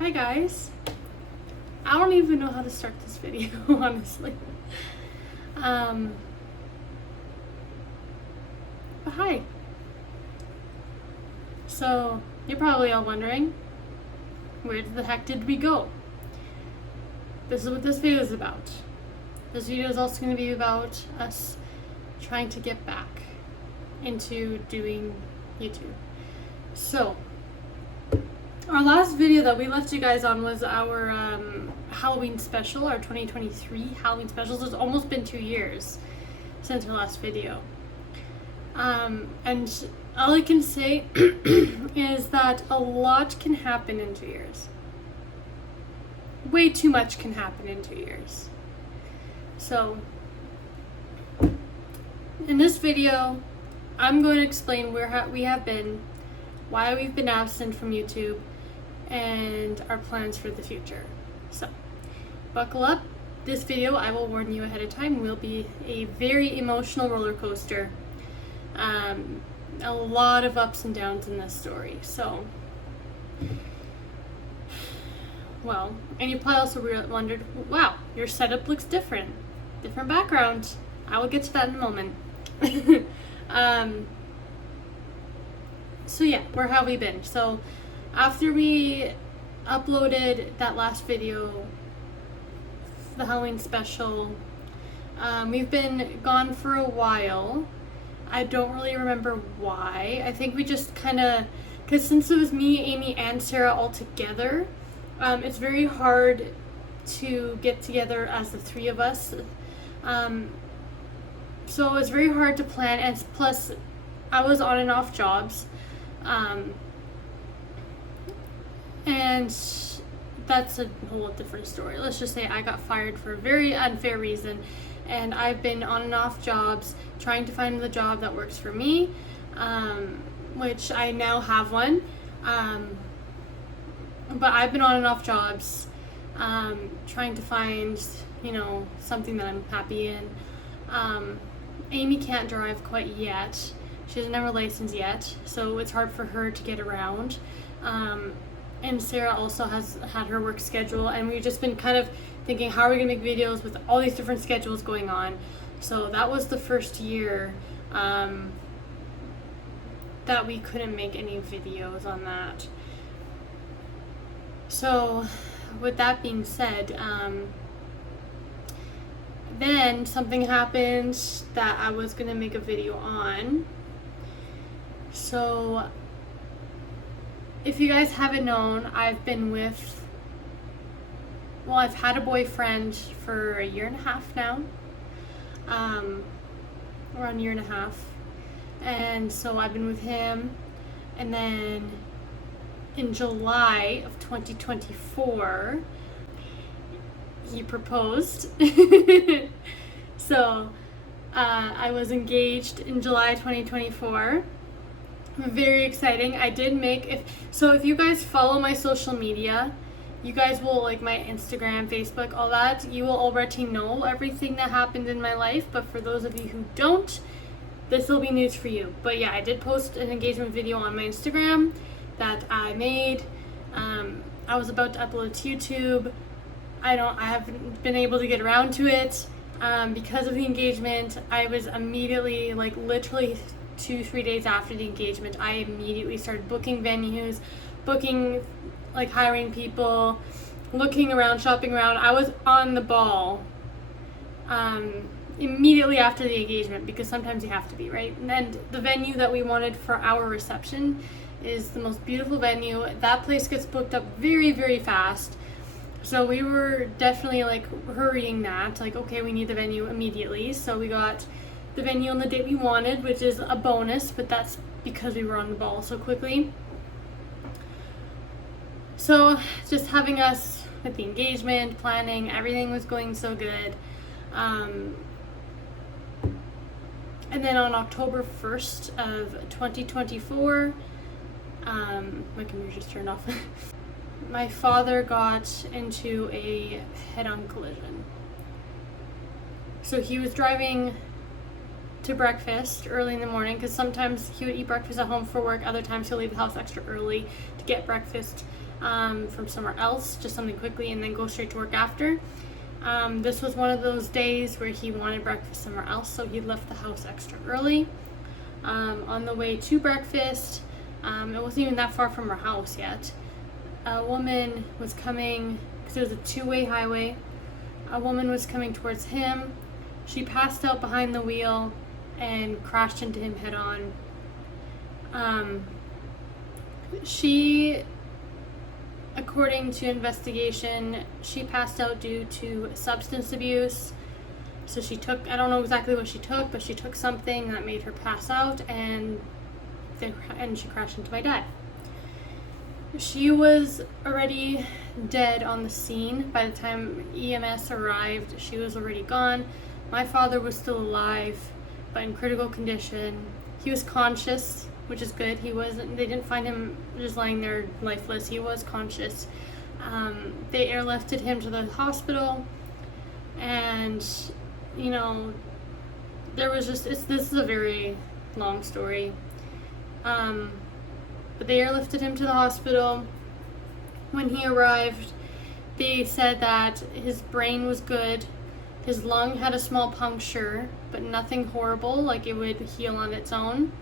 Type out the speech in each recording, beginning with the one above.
Hi guys. I don't even know how to start this video, honestly. But hi. So, you're probably all wondering, where the heck did we go? This is what this video is about. This video is also going to be about us trying to get back into doing YouTube. So, our last video that we left you guys on was our Halloween special, our 2023 Halloween special. So it's almost been 2 years since our last video. And all I can say is that a lot can happen in 2 years. Way too much can happen in 2 years. So, in this video, I'm going to explain where we have been, why we've been absent from YouTube, and our plans for the future. So, buckle up. This video, I will warn you ahead of time, will be a very emotional roller coaster. A lot of ups and downs in this story. So, well, and you probably also wondered, wow, your setup looks different. Different background. I will get to that in a moment. So yeah, where have we been? So after we uploaded that last video, the Halloween special, we've been gone for a while. I don't really remember why. I think we just kind of, because since it was me, Amy, and Sarah all together, it's very hard to get together as the three of us. So it's very hard to plan, and plus I was on and off jobs. And that's a whole different story. Let's just say I got fired for a very unfair reason, and I've been on and off jobs trying to find the job that works for me, which I now have one. But I've been on and off jobs trying to find, something that I'm happy in. Amy can't drive quite yet. She doesn't have her license yet, so it's hard for her to get around. And Sarah also has had her work schedule, and we've just been kind of thinking, how are we going to make videos with all these different schedules going on? So that was the first year that we couldn't make any videos on that. So with that being said, then something happened that I was going to make a video on. So, if you guys haven't known, I've had a boyfriend for a year and a half now. Around a year and a half. And so I've been with him. And then in July of 2024, he proposed. So, I was engaged in July 2024. Very exciting. I did make, if you guys follow my social media, you guys will, like my Instagram, Facebook, all that, you will already know everything that happened in my life. But for those of you who don't, this will be news for you. But yeah, I did post an engagement video on my Instagram that I made. I was about to upload to YouTube. I haven't been able to get around to it because of the engagement. I was immediately, like literally 2-3 days after the engagement, I immediately started booking venues, hiring people, looking around, shopping around. I was on the ball immediately after the engagement, because sometimes you have to be, right? And the venue that we wanted for our reception is the most beautiful venue. That place gets booked up very, very fast. So we were definitely hurrying that, okay, we need the venue immediately. So we got the venue on the date we wanted, which is a bonus, but that's because we were on the ball so quickly. So just having us with the engagement, planning, everything was going so good. And then on October 1st of 2024, my computer just turned off. My father got into a head-on collision. So he was driving to breakfast early in the morning, because sometimes he would eat breakfast at home for work, other times he'll leave the house extra early to get breakfast from somewhere else, just something quickly, and then go straight to work after. This was one of those days where he wanted breakfast somewhere else, so he left the house extra early. On the way to breakfast, it wasn't even that far from our house yet. A woman was coming, because it was a two-way highway. A woman was coming towards him. She passed out behind the wheel and crashed into him head on. She, according to investigation, she passed out due to substance abuse. So she took, I don't know exactly what she took, but she took something that made her pass out, and she crashed into my dad. She was already dead on the scene. By the time EMS arrived, she was already gone. My father was still alive, but in critical condition. He was conscious, which is good. They didn't find him just lying there lifeless. He was conscious. They airlifted him to the hospital, and, you know, this is a very long story. But they airlifted him to the hospital. When he arrived, they said that his brain was good. His lung had a small puncture, but nothing horrible, like it would heal on its own.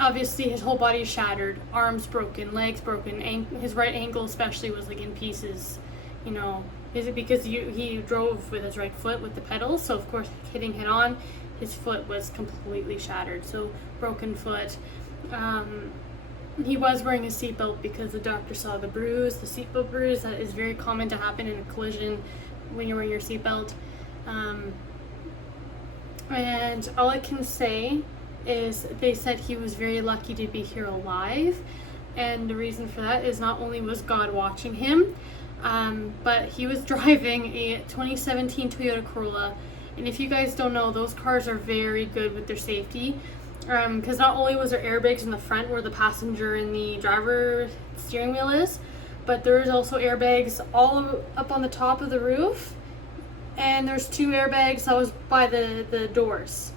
Obviously, his whole body shattered, arms broken, legs broken, his right ankle especially was like in pieces, you know. Is it because he drove with his right foot with the pedals, so of course hitting head on, his foot was completely shattered, so broken foot. He was wearing a seatbelt because the doctor saw the bruise, the seatbelt bruise that is very common to happen in a collision when you're wearing your seatbelt. And all I can say is they said he was very lucky to be here alive, and the reason for that is not only was God watching him, but he was driving a 2017 Toyota Corolla. And if you guys don't know, those cars are very good with their safety, because not only was there airbags in the front where the passenger and the driver steering wheel is, but there's also airbags all up on the top of the roof, and there's 2 airbags that was by the doors.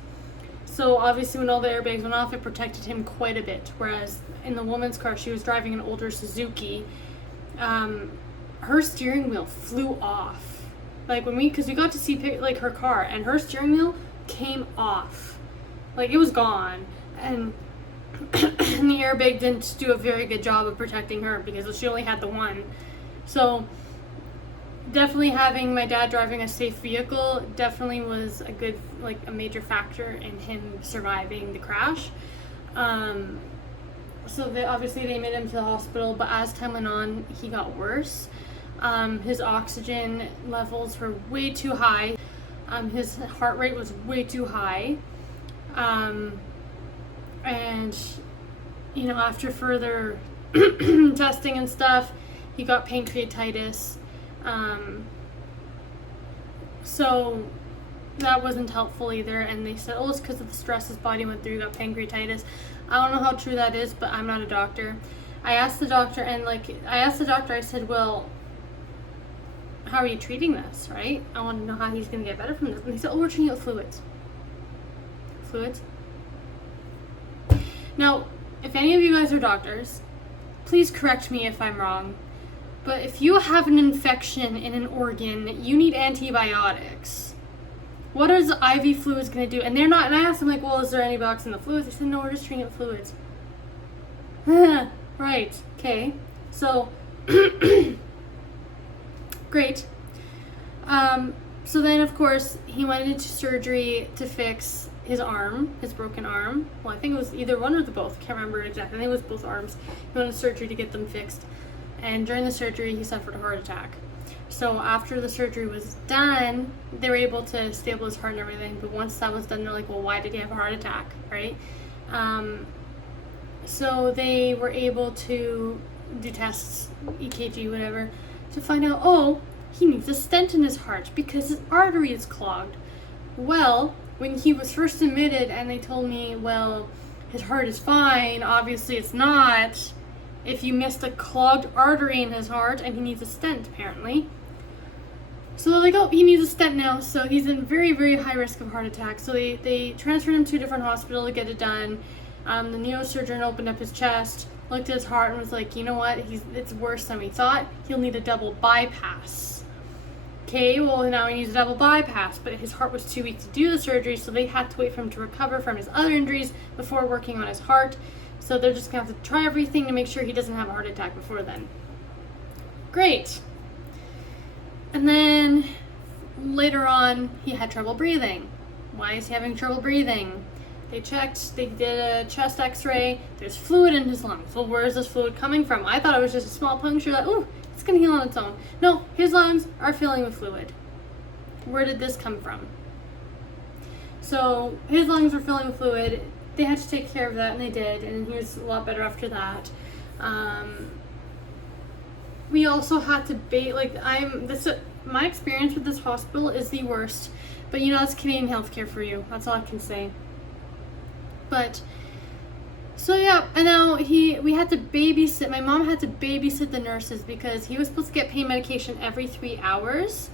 So obviously when all the airbags went off, it protected him quite a bit, whereas in the woman's car, she was driving an older Suzuki, her steering wheel flew off. Like because we got to see like her car, and her steering wheel came off. Like it was gone, and the airbag didn't do a very good job of protecting her because she only had the one. So definitely having my dad driving a safe vehicle definitely was a major factor in him surviving the crash. So obviously they made him to the hospital, but as time went on, he got worse. His oxygen levels were way too high. His heart rate was way too high. And, you know, after further testing and stuff, he got pancreatitis. So that wasn't helpful either. And they said, oh, it's because of the stress his body went through, he got pancreatitis. I don't know how true that is, but I'm not a doctor. I asked the doctor, I said, well, how are you treating this, right? I want to know how he's going to get better from this. And he said, oh, we're treating it with fluids. Fluids? Now, if any of you guys are doctors, please correct me if I'm wrong, but if you have an infection in an organ, you need antibiotics. What is the IV fluids going to do? And they're not, and I asked them, like, well, is there antibiotics in the fluids? They said, no, we're just treating it with fluids. Right, okay. So, great. So then, of course, he went into surgery to fix his arm, his broken arm. Well, I think it was either one or the both. I can't remember exactly. I think it was both arms. He went into surgery to get them fixed. And during the surgery, he suffered a heart attack. So after the surgery was done, they were able to stable his heart and everything. But once that was done, they're like, well, why did he have a heart attack, right? So they were able to do tests, EKG, whatever, to find out, oh, he needs a stent in his heart because his artery is clogged. Well, when he was first admitted and they told me, well, his heart is fine, obviously it's not, if you missed a clogged artery in his heart and he needs a stent, apparently. So they're like, oh, he needs a stent now, so he's in very, very high risk of heart attack. So they transferred him to a different hospital to get it done. The neurosurgeon opened up his chest, looked at his heart, and was like, you know what, it's worse than we thought. He'll need a double bypass. Okay, well, now he needs a double bypass, but his heart was too weak to do the surgery, so they had to wait for him to recover from his other injuries before working on his heart. So they're just going to have to try everything to make sure he doesn't have a heart attack before then. Great. And then later on, he had trouble breathing. Why is he having trouble breathing? They checked, they did a chest x-ray. There's fluid in his lungs. Well, where is this fluid coming from? I thought it was just a small puncture that, ooh, it's going to heal on its own. No, his lungs are filling with fluid. Where did this come from? So his lungs were filling with fluid. They had to take care of that, and they did, and he was a lot better after that. We also had to my experience with this hospital is the worst, but you know, it's Canadian healthcare for you. That's all I can say. But so yeah, and now we had to babysit. My mom had to babysit the nurses because he was supposed to get pain medication every 3 hours,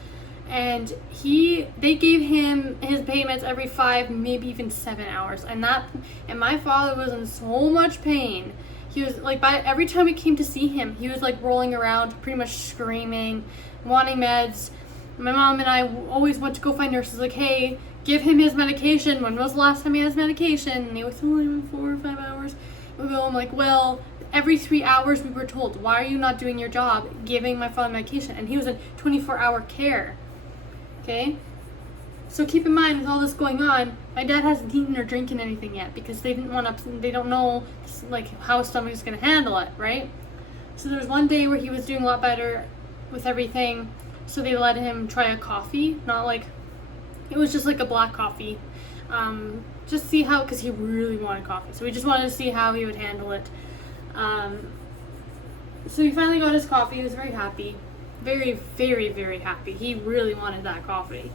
and they gave him his pain meds every 5, maybe even 7 hours, and my father was in so much pain. He was like, every time we came to see him, he was like rolling around, pretty much screaming, wanting meds. My mom and I always went to go find nurses, like, hey, give him his medication. When was the last time he had his medication? And they would say, oh, 4 or 5 hours. I'm like, well, every 3 hours we were told, why are you not doing your job giving my father medication? And he was in 24-hour care. Okay? So keep in mind, with all this going on, my dad hasn't eaten or drinking anything yet because they don't know like how his stomach is going to handle it, right? So there was one day where he was doing a lot better with everything, so they let him try a coffee, it was just like a black coffee, just see how, because he really wanted coffee, so we just wanted to see how he would handle it. So he finally got his coffee. He was very happy, very, very, very happy. He really wanted that coffee.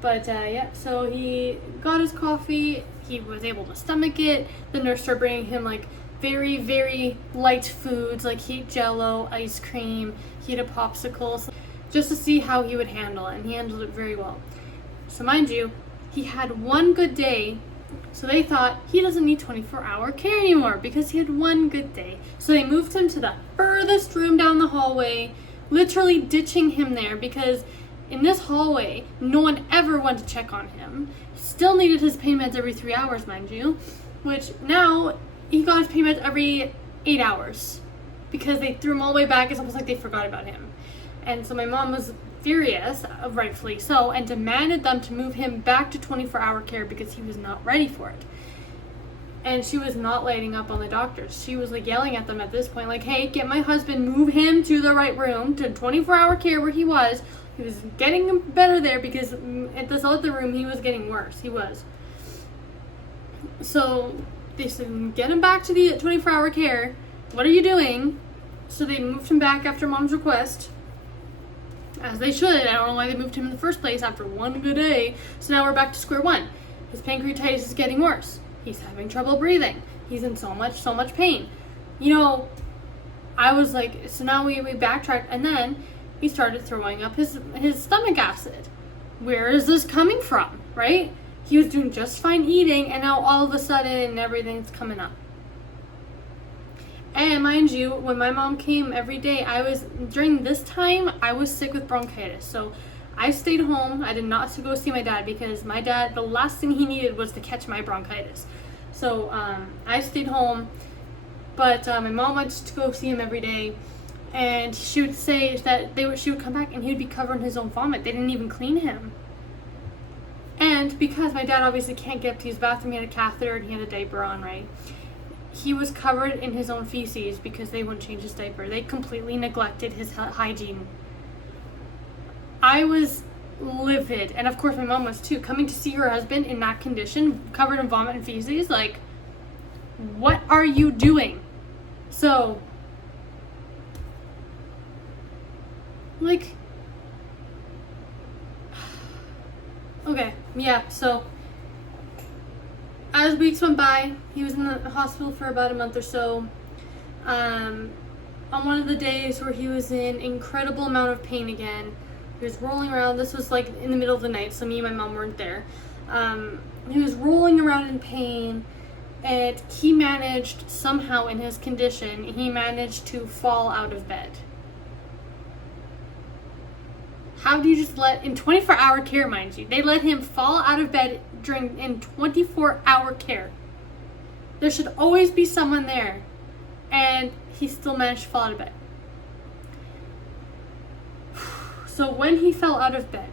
But yeah, so he got his coffee. He was able to stomach it. The nurse started bringing him like very, very light foods, like heat Jello, ice cream, heated popsicles, just to see how he would handle it. And he handled it very well. So mind you, he had one good day. So they thought he doesn't need 24-hour care anymore because he had one good day. So they moved him to the furthest room down the hallway, literally ditching him there because in this hallway, no one ever went to check on him. He still needed his pain meds every 3 hours, mind you, which now he got his pain meds every 8 hours because they threw him all the way back. It's almost like they forgot about him. And so my mom was furious, rightfully so, and demanded them to move him back to 24-hour care because he was not ready for it. And she was not lighting up on the doctors. She was like yelling at them at this point, like, hey, get my husband, move him to the right room, to 24-hour care where he was. He was getting better there because at this other room he was getting worse. He was. So they said, get him back to the 24-hour care. What are you doing? So they moved him back after mom's request. As they should. I don't know why they moved him in the first place after one good day. So now we're back to square one. His pancreatitis is getting worse. He's having trouble breathing. He's in so much pain. You know, I was like, so now we backtracked, and then he started throwing up his stomach acid. Where is this coming from, right? He was doing just fine eating, and now all of a sudden everything's coming up. And mind you, when my mom came every day, during this time, I was sick with bronchitis. So I stayed home. I did not go see my dad because my dad, the last thing he needed was to catch my bronchitis. So I stayed home, but my mom went to go see him every day. And she would say that she would come back and he would be covered in his own vomit. They didn't even clean him. And because my dad obviously can't get up to his bathroom, he had a catheter and he had a diaper on, right? He was covered in his own feces because they wouldn't change his diaper. They completely neglected his hygiene. I was livid. And of course my mom was too. Coming to see her husband in that condition, covered in vomit and feces, like, what are you doing? So, like, okay, yeah, so as weeks went by, he was in the hospital for about a month or so. On one of the days where he was in incredible amount of pain again, He was rolling around. This was like in the middle of the night, so me and my mom weren't there. He was rolling around in pain, and he managed, somehow in his condition, he managed to fall out of bed. How do you just in 24-hour care, mind you, they let him fall out of bed in 24-hour care. There should always be someone there, and he still managed to fall out of bed. So when he fell out of bed,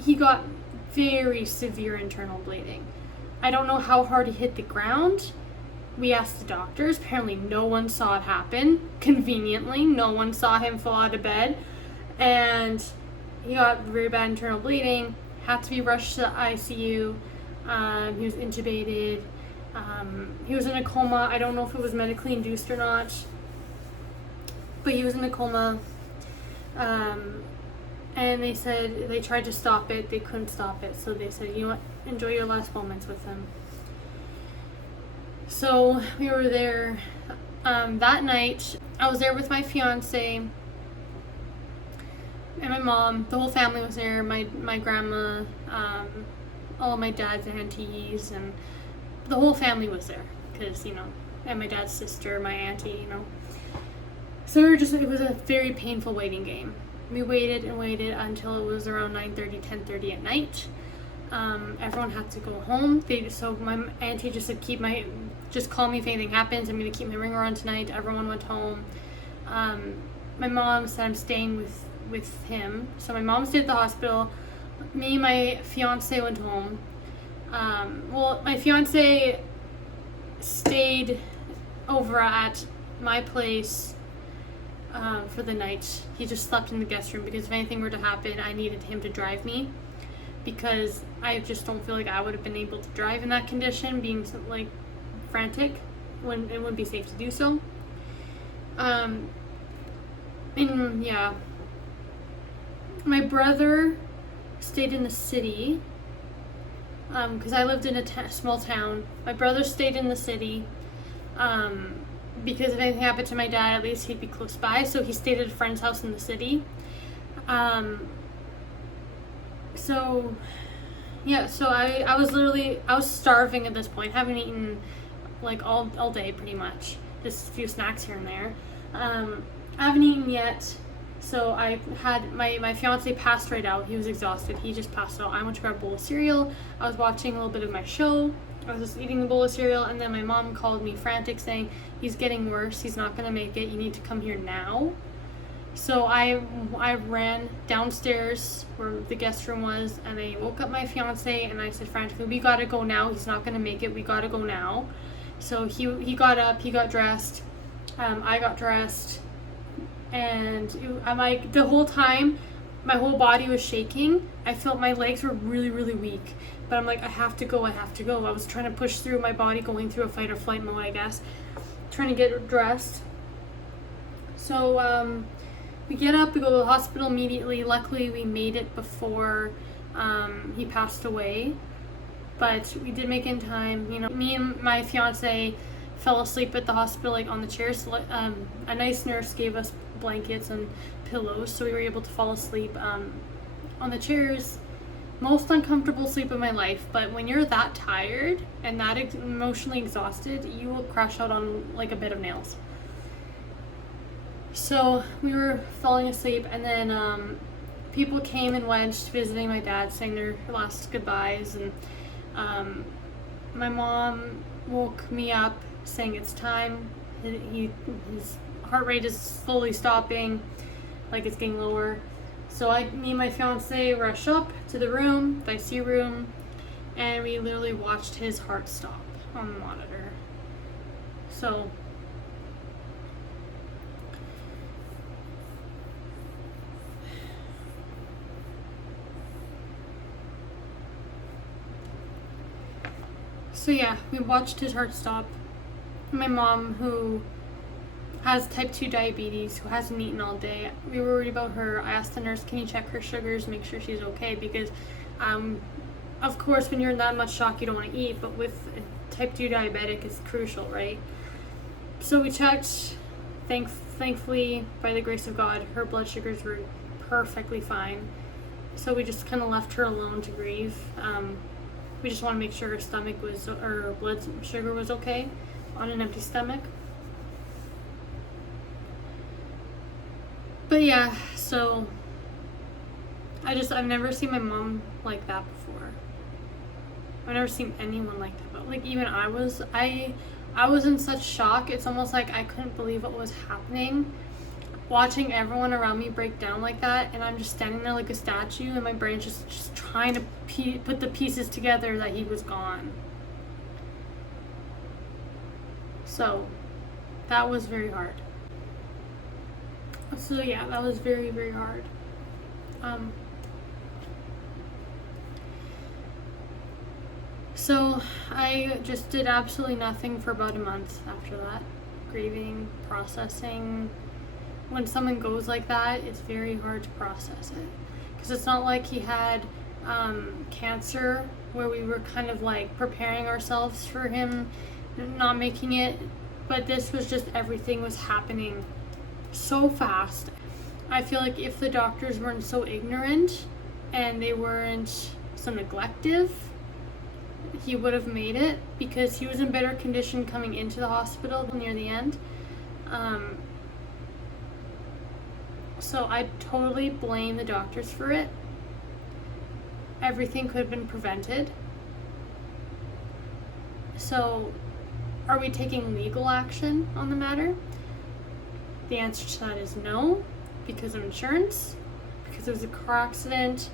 he got very severe internal bleeding. I don't know how hard he hit the ground. We asked the doctors. Apparently no one saw it happen. Conveniently, no one saw him fall out of bed. And he got very bad internal bleeding, had to be rushed to the ICU. He was intubated. He was in a coma. I don't know if it was medically induced or not, but he was in a coma. And they said they tried to stop it. They couldn't stop it. So they said, you know what, enjoy your last moments with him. So we were there that night. I was there with my fiance and my mom. The whole family was there. My grandma, all of my dad's aunties, and the whole family was there, because, you know, and my dad's sister, my auntie, you know. So it was a very painful waiting game. We waited and waited until it was around 9:30, 10:30 at night. Everyone had to go home. So my auntie just said, just call me if anything happens. I'm going to keep my ringer on tonight. Everyone went home. My mom said, I'm staying with him. So my mom stayed at the hospital. Me and my fiance went home. Well, my fiance stayed over at my place for the night. He just slept in the guest room because if anything were to happen, I needed him to drive me, because I just don't feel like I would have been able to drive in that condition, being like frantic when it wouldn't be safe to do so. And yeah, my brother stayed in the city, because I lived in a small town. My brother stayed in the city, because if anything happened to my dad, at least he'd be close by. So he stayed at a friend's house in the city. So yeah, so I was starving at this point, haven't eaten like all day pretty much, just a few snacks here and there. I haven't eaten yet. So I had my fiance passed right out. He was exhausted. He just passed out. I went to grab a bowl of cereal. I was watching a little bit of my show. I was just eating the bowl of cereal, and then my mom called me frantic saying, he's getting worse. He's not going to make it. You need to come here now. So I ran downstairs where the guest room was, and I woke up my fiance, and I said frantically, we got to go now. He's not going to make it. We got to go now. So he got up. He got dressed. I got dressed. And I'm like, the whole time, my whole body was shaking. I felt my legs were really, really weak. But I'm like, I have to go. I was trying to push through my body, going through a fight or flight mode, I guess. Trying to get dressed. So we get up, we go to the hospital immediately. Luckily, we made it before he passed away. But we did make it in time. You know, me and my fiance fell asleep at the hospital, like on the chairs. A nice nurse gave us blankets and pillows, so we were able to fall asleep on the chairs. Most uncomfortable sleep of my life, but when you're that tired and that emotionally exhausted, you will crash out on like a bed of nails. So we were falling asleep, and then people came and went visiting my dad, saying their last goodbyes, and my mom woke me up saying it's time. His heart rate is slowly stopping, like it's getting lower. So me and my fiance rush up to the room, the ICU room, and we literally watched his heart stop on the monitor. So yeah, we watched his heart stop. My mom, who has type 2 diabetes, who hasn't eaten all day, we were worried about her. I asked the nurse, can you check her sugars, make sure she's okay, because of course when you're in that much shock you don't want to eat, but with a type 2 diabetic it's crucial, right? So we checked. Thankfully, by the grace of God, her blood sugars were perfectly fine. So we just kind of left her alone to grieve. We just want to make sure her stomach was, or her blood sugar was okay on an empty stomach. But yeah, so I've never seen my mom like that before. I've never seen anyone like that. But like even I was in such shock. It's almost like I couldn't believe what was happening. Watching everyone around me break down like that, and I'm just standing there like a statue, and my brain's just trying to put the pieces together that he was gone. So that was very hard. So yeah, that was very, very hard. So I just did absolutely nothing for about a month after that. Grieving, processing. When someone goes like that, it's very hard to process it. Because it's not like he had cancer, where we were kind of like preparing ourselves for him not making it. But this was just, everything was happening so fast. I feel like if the doctors weren't so ignorant and they weren't so neglective, he would have made it, because he was in better condition coming into the hospital near the end. So I totally blame the doctors for it. Everything could have been prevented. So are we taking legal action on the matter? The answer to that is no, because of insurance, because it was a car accident.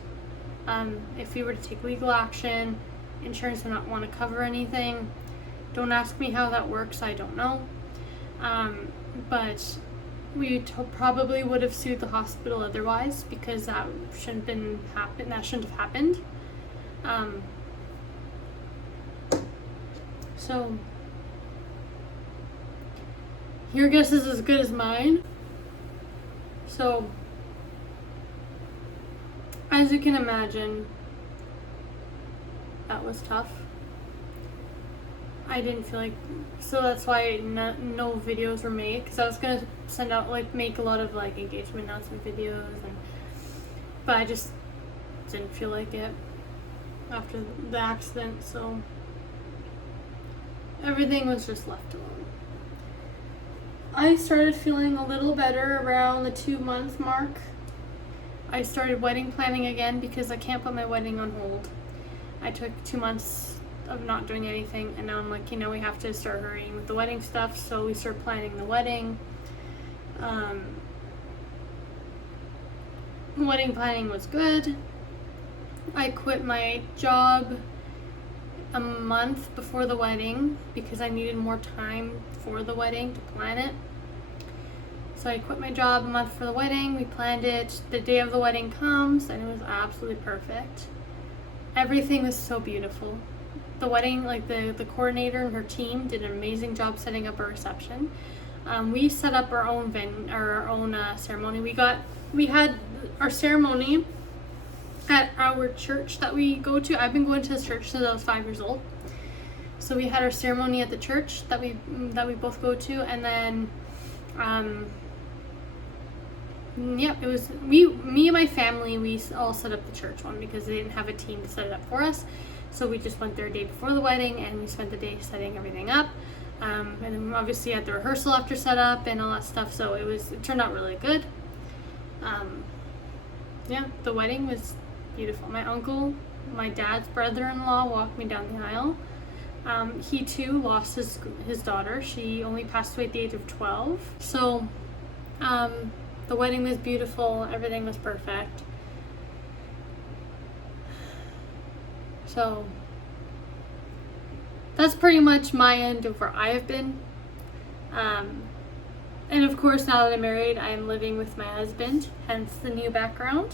If we were to take legal action, insurance would not want to cover anything. Don't ask me how that works, I don't know. But we probably would have sued the hospital otherwise, because that shouldn't have happened. So your guess is as good as mine. So as you can imagine, that was tough. I didn't feel like, so that's why no videos were made, because I was gonna send out, like, make a lot of like engagement announcement videos, but I just didn't feel like it after the accident, so everything was just left alone. I started feeling a little better around the 2-month mark. I started wedding planning again, because I can't put my wedding on hold. I took 2 months of not doing anything, and now I'm like, we have to start hurrying with the wedding stuff, so we start planning the wedding. Wedding planning was good. I quit my job a month before the wedding, because I needed more time for the wedding to plan it. So I quit my job a month for the wedding. We planned it. The day of the wedding comes, and it was absolutely perfect. Everything was so beautiful. The wedding, like the coordinator and her team did an amazing job setting up our reception. We set up our own ceremony. We had our ceremony at our church that we go to. I've been going to this church since I was 5 years old. So we had our ceremony at the church that we both go to, and then it was me and my family. We all set up the church one, because they didn't have a team to set it up for us. So we just went there a day before the wedding, and we spent the day setting everything up. And then obviously had the rehearsal after set up and all that stuff. So it turned out really good. The wedding was beautiful. My uncle, my dad's brother-in-law, walked me down the aisle. He too lost his daughter. She only passed away at the age of 12. So the wedding was beautiful. Everything was perfect. So that's pretty much my end of where I have been. And of course, now that I'm married, I am living with my husband, hence the new background.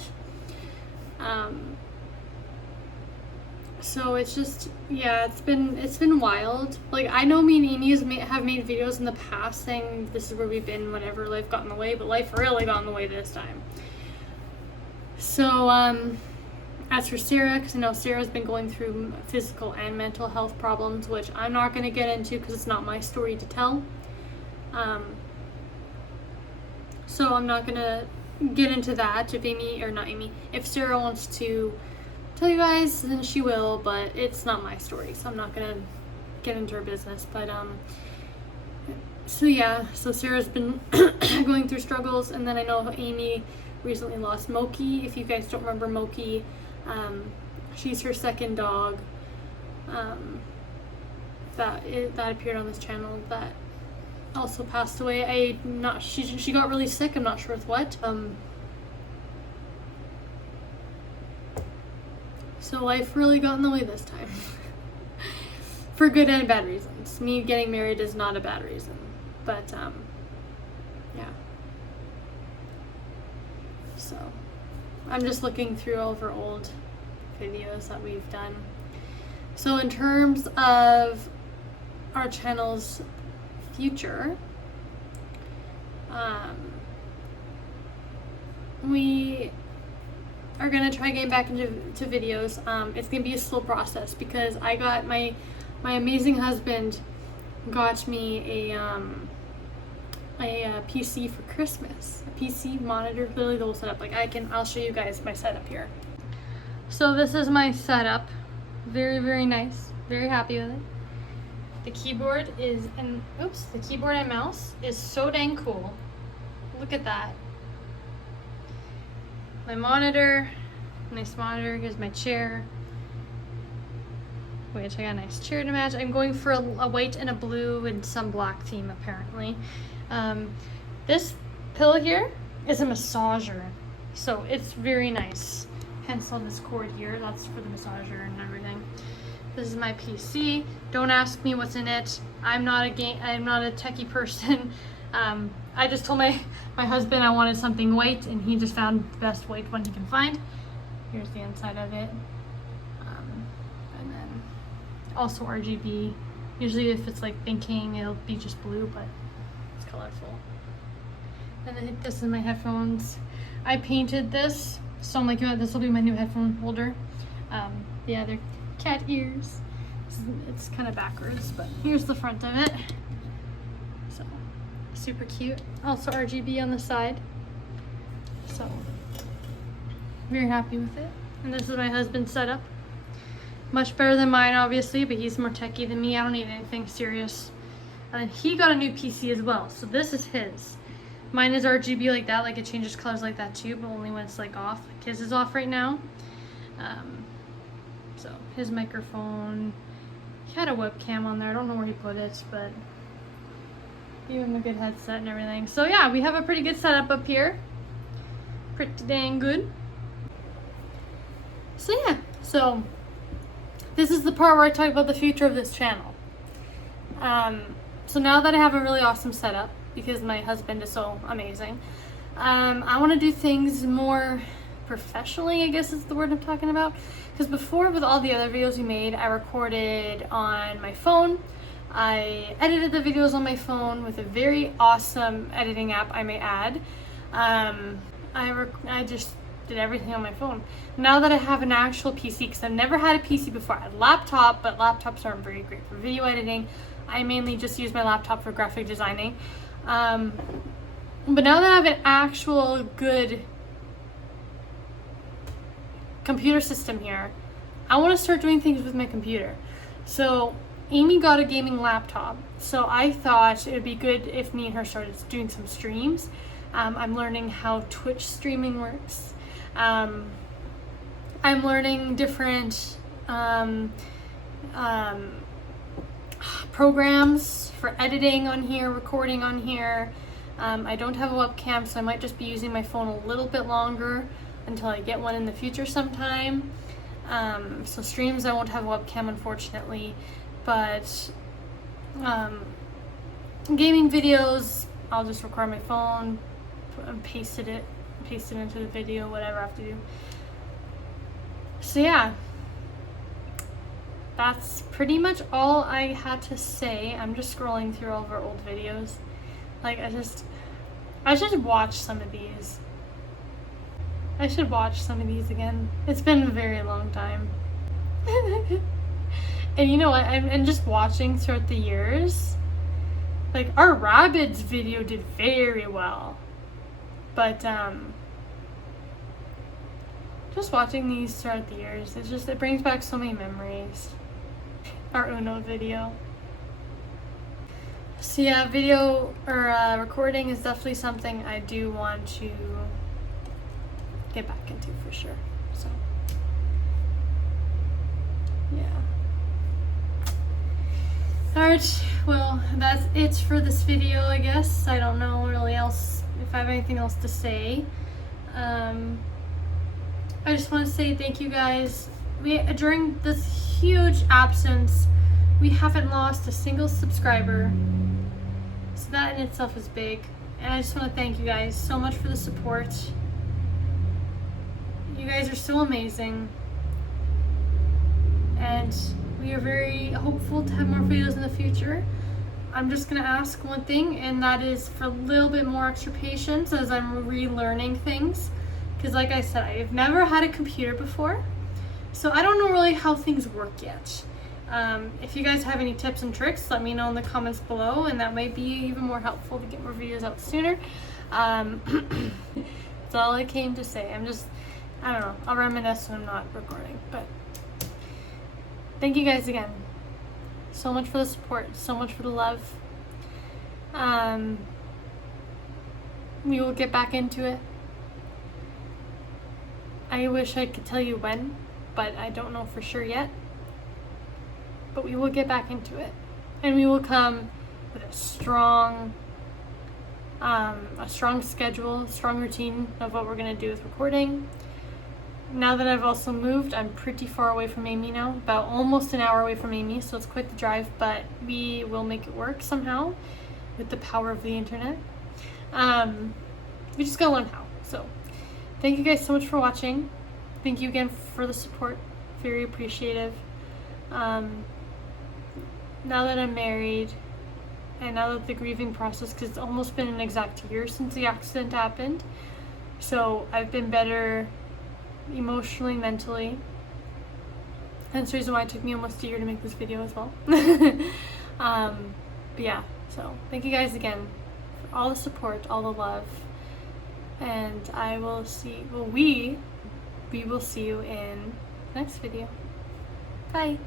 So it's just, it's been wild. Like, I know me and Eni have made videos in the past saying this is where we've been whenever life got in the way, but life really got in the way this time. So, as for Sarah, because I know Sarah's been going through physical and mental health problems, which I'm not going to get into because it's not my story to tell. So I'm not going to, get into that. If Amy, or not Amy, if Sarah wants to tell you guys, then she will, but it's not my story, so I'm not gonna get into her business. But so yeah, so Sarah's been going through struggles, and then I know Amy recently lost Moki. If you guys don't remember Moki, she's her second dog that appeared on this channel that also passed away. She got really sick. I'm not sure with what. So life really got in the way this time. For good and bad reasons. Me getting married is not a bad reason. But yeah. So I'm just looking through all of our old videos that we've done. So in terms of our channel's future, we are gonna try getting back into videos. It's gonna be a slow process because I got my amazing husband got me a PC for Christmas, a PC monitor, literally the whole setup. Like I'll show you guys my setup here. So this is my setup. Very, very nice. Very happy with it. The keyboard the keyboard and mouse is so dang cool. Look at that. My monitor, nice monitor. Here's my chair, which I got a nice chair to match. I'm going for a white and a blue and some black theme apparently. This pillow here is a massager, so it's very nice. Hence on this cord here, that's for the massager and everything. This is my PC. Don't ask me what's in it. I'm not a techie person. I just told my husband I wanted something white, and he just found the best white one he can find. Here's the inside of it. And then also RGB. Usually if it's like thinking, it'll be just blue, but it's colorful. And then this is my headphones. I painted this, so I'm like, you know, this will be my new headphone holder. Yeah, they're cat ears. It's kind of backwards, but here's the front of it. So super cute. Also RGB on the side. So very happy with it. And this is my husband's setup. Much better than mine, obviously, but he's more techie than me. I don't need anything serious. And then he got a new PC as well, so this is his. Mine is RGB like that, like it changes colors like that too, but only when it's like off. Like his is off right now. So his microphone. He had a webcam on there. I don't know where he put it, but gave him a good headset and everything. So yeah, we have a pretty good setup up here. Pretty dang good. So yeah, so this is the part where I talk about the future of this channel. So now that I have a really awesome setup, because my husband is so amazing, I want to do things more professionally, I guess is the word I'm talking about. Because before, with all the other videos we made, I recorded on my phone. I edited the videos on my phone with a very awesome editing app, I may add. I just did everything on my phone. Now that I have an actual PC, because I've never had a PC before, I had a laptop, but laptops aren't very great for video editing. I mainly just use my laptop for graphic designing. But now that I have an actual good computer system here, I want to start doing things with my computer. So Amy got a gaming laptop, so I thought it would be good if me and her started doing some streams. I'm learning how Twitch streaming works. I'm learning different programs for editing on here, recording on here. I don't have a webcam, so I might just be using my phone a little bit longer until I get one in the future sometime. So streams, I won't have a webcam, unfortunately, but gaming videos, I'll just record my phone and paste it into the video, whatever I have to do. So yeah, that's pretty much all I had to say. I'm just scrolling through all of our old videos. Like, I should watch some of these. I should watch some of these again. It's been a very long time. And you know what? And just watching throughout the years, like, our Rabbids video did very well. But just watching these throughout the years, it brings back so many memories. Our Uno video. So yeah, video or recording is definitely something I do want to get back into for sure. So yeah. Alright, well, that's it for this video, I guess. I don't know really else if I have anything else to say. I just want to say thank you guys. During this huge absence, we haven't lost a single subscriber. So that in itself is big. And I just want to thank you guys so much for the support. You guys are so amazing. And we are very hopeful to have more videos in the future. I'm just going to ask one thing, and that is for a little bit more extra patience as I'm relearning things. Because like I said, I've never had a computer before. So I don't know really how things work yet. If you guys have any tips and tricks, let me know in the comments below, and that might be even more helpful to get more videos out sooner. That's all I came to say. I don't know, I'll reminisce when I'm not recording, but thank you guys again. So much for the support, so much for the love. We will get back into it. I wish I could tell you when, but I don't know for sure yet. But we will get back into it, and we will come with a strong schedule, strong routine of what we're gonna do with recording. Now that I've also moved, I'm pretty far away from Amy now, about almost an hour away from Amy, so it's quite the drive, but we will make it work somehow with the power of the internet. We just gotta learn how. So thank you guys so much for watching. Thank you again for the support. Very appreciative. Now that I'm married, and now that the grieving process, because it's almost been an exact year since the accident happened, so I've been better emotionally, mentally. That's the reason why it took me almost a year to make this video as well. But yeah, so thank you guys again for all the support, all the love, and I will see, well, we will see you in the next video. Bye.